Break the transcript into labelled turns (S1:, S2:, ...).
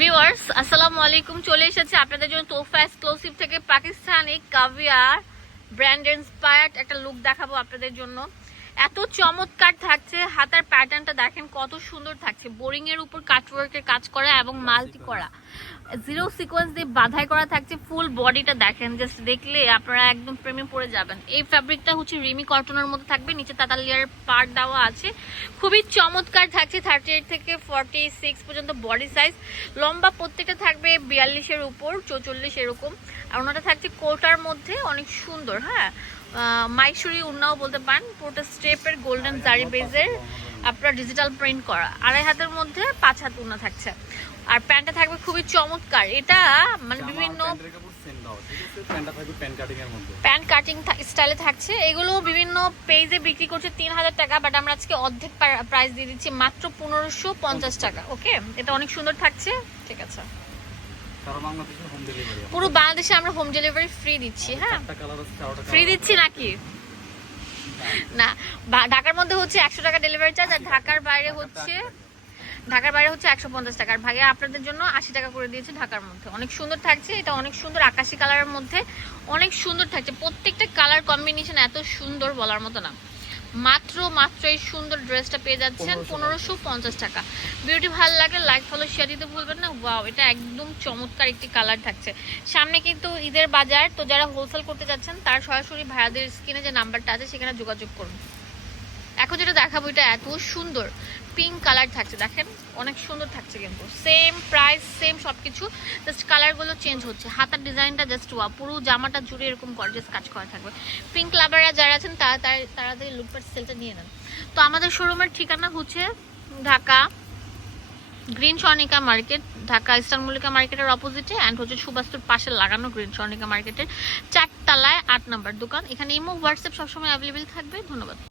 S1: Viewers, আসসালামু আলাইকুম। চলে এসেছে আপনাদের জন্য তোফা এক্সক্লুসিভ থেকে পাকিস্তানি কাভিয়ার ব্র্যান্ড ইন্সপায়ার্ড একটা লুক দেখাবো আপনাদের জন্য। এত চমৎকার থাকছে হাতার প্যাটার্নটা দেখেন কত সুন্দর থাকছে। বোরিং এর উপর কাটওয়ার্কের কাজ করা এবং মাল্টি করা। জিরো সিকোয়েন্স দিয়ে বাধাই করা থাকছে ফুল বডিটা দেখেন জাস্ট দেখলে আপনারা একদম প্রেমে পড়ে যাবেন। এই ফ্যাব্রিকটা হচ্ছে রিমি কটনের মধ্যে থাকবে নিচে তাতালিয়ার পার্ট দেওয়া আছে। খুবই চমৎকার থাকছে থার্টি এইট থেকে ফর্টি সিক্স পর্যন্ত বডি সাইজ লম্বা প্রত্যেকটা থাকবে বিয়াল্লিশের উপর চৌচল্লিশ এরকম। আর ওনাটা থাকছে কোটার মধ্যে অনেক সুন্দর হ্যাঁ? আহ, মাইসুরি উন্নাও বলতে পারেন পুরোটা স্টেপের গোল্ডেন জারি বেজের আপনার ডিজিটাল প্রিন্ট করা। আড়াই হাতের মধ্যে পাঁচ হাত উন্না থাকছে। আর প্যান্টটা থাকবে খুবই চমৎকার। এটা মানে বিভিন্ন প্যান্ট কাটিং স্টাইলে থাকছে। এগুলো বিভিন্ন পেজে বিক্রি করছে তিন হাজার টাকা বাট আমরা আজকে অর্ধেক প্রাইস দিয়ে দিচ্ছি মাত্র পনেরোশো পঞ্চাশ টাকা ওকে এটা অনেক সুন্দর থাকছে ঠিক আছে?
S2: সারা বাংলাদেশে হোম ডেলিভারি
S1: পুরো বাংলাদেশে আমরা হোম ডেলিভারি ফ্রি দিচ্ছি হ্যাঁ? ফ্রি দিচ্ছি নাকি? না ঢাকার মধ্যে হচ্ছে একশো টাকা ডেলিভারি চার্জ আর ঢাকার বাইরে হচ্ছে ঢাকার বাইরে হচ্ছে একশো পঞ্চাশ টাকা। আর ভাগে আপনাদের জন্য আশি টাকা করে দিয়েছে ঢাকার মধ্যে। অনেক সুন্দর থাকছে এটা অনেক সুন্দর আকাশি কালারের মধ্যে। অনেক সুন্দর থাকছে। প্রত্যেকটা কালার কম্বিনেশন এত সুন্দর বলার মতো না। মাত্র মাত্র এই সুন্দর ড্রেসটা পেয়ে যাচ্ছেন পনেরোশো পঞ্চাশ টাকা। ভিডিওটি ভালো লাগলে লাইক ফলো শেয়ার দিতে ভুলবেন না। ওয়াও এটা একদম চমৎকার একটি কালার থাকছে। সামনে কিন্তু ঈদের বাজার তো যারা হোলসেল করতে যাচ্ছেন তার সরাসরি ভাইয়াদের স্ক্রিনে যে নাম্বারটা আছে সেখানে যোগাযোগ করুন। এখন যেটা দেখাবো এটা এত সুন্দর। পিঙ্ক কালার থাকছে, দেখেন? অনেক সুন্দর থাকছে কিন্তু। সেম প্রাইস সেম সবকিছু জাস্ট কালারগুলো চেঞ্জ হচ্ছে। হাতার ডিজাইনটা জাস্ট ওয়া পুরো জামাটা জুড়ে এরকম গর্জিয়াস কাজ করা থাকবে। পিঙ্ক লাভাররা যারা আছেন তারা তাড়াতাড়ি লুটপাট সেলটা নিয়ে নেন। তো আমাদের শোরুমের ঠিকানা হচ্ছে Dhaka, green Swarnika market, Dhaka eastern Mallika মার্কেটের অপোজিটে অ্যান্ড হচ্ছে সুবাস্তুর পাশে লাগানো গ্রিন স্বর্ণিকা মার্কেটের চারতলায় আট নাম্বার দোকান। এখানে ইমো, হোয়াটসঅ্যাপ সবসময় অ্যাভেলেবেল থাকবে। ধন্যবাদ।